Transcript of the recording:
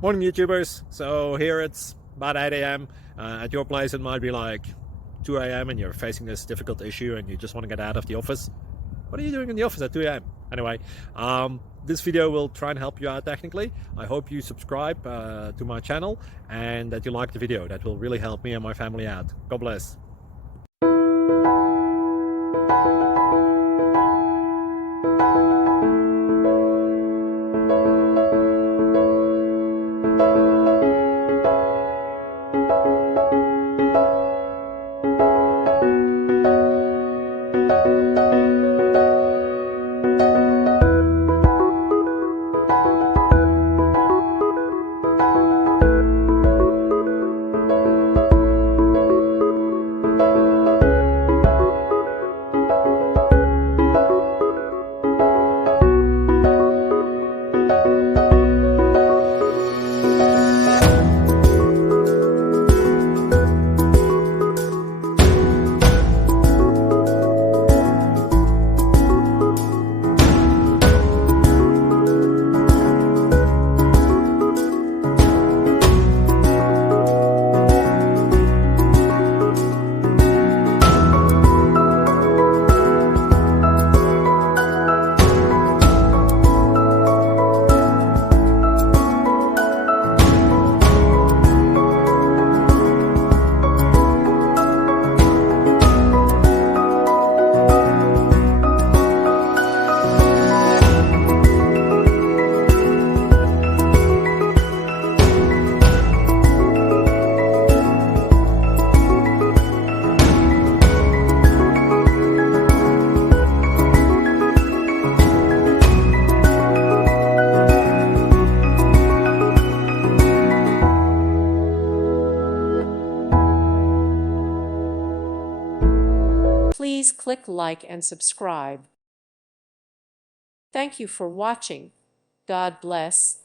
Morning YouTubers. So here it's about 8 a.m. At your place it might be like 2 a.m. and you're facing this difficult issue and you just want to get out of the office. What are you doing in the office at 2 a.m.? Anyway, this video will try and help you out technically. I hope you subscribe to my channel and that you like the video. That will really help me and my family out. God bless. Please click like and subscribe. Thank you for watching. God bless.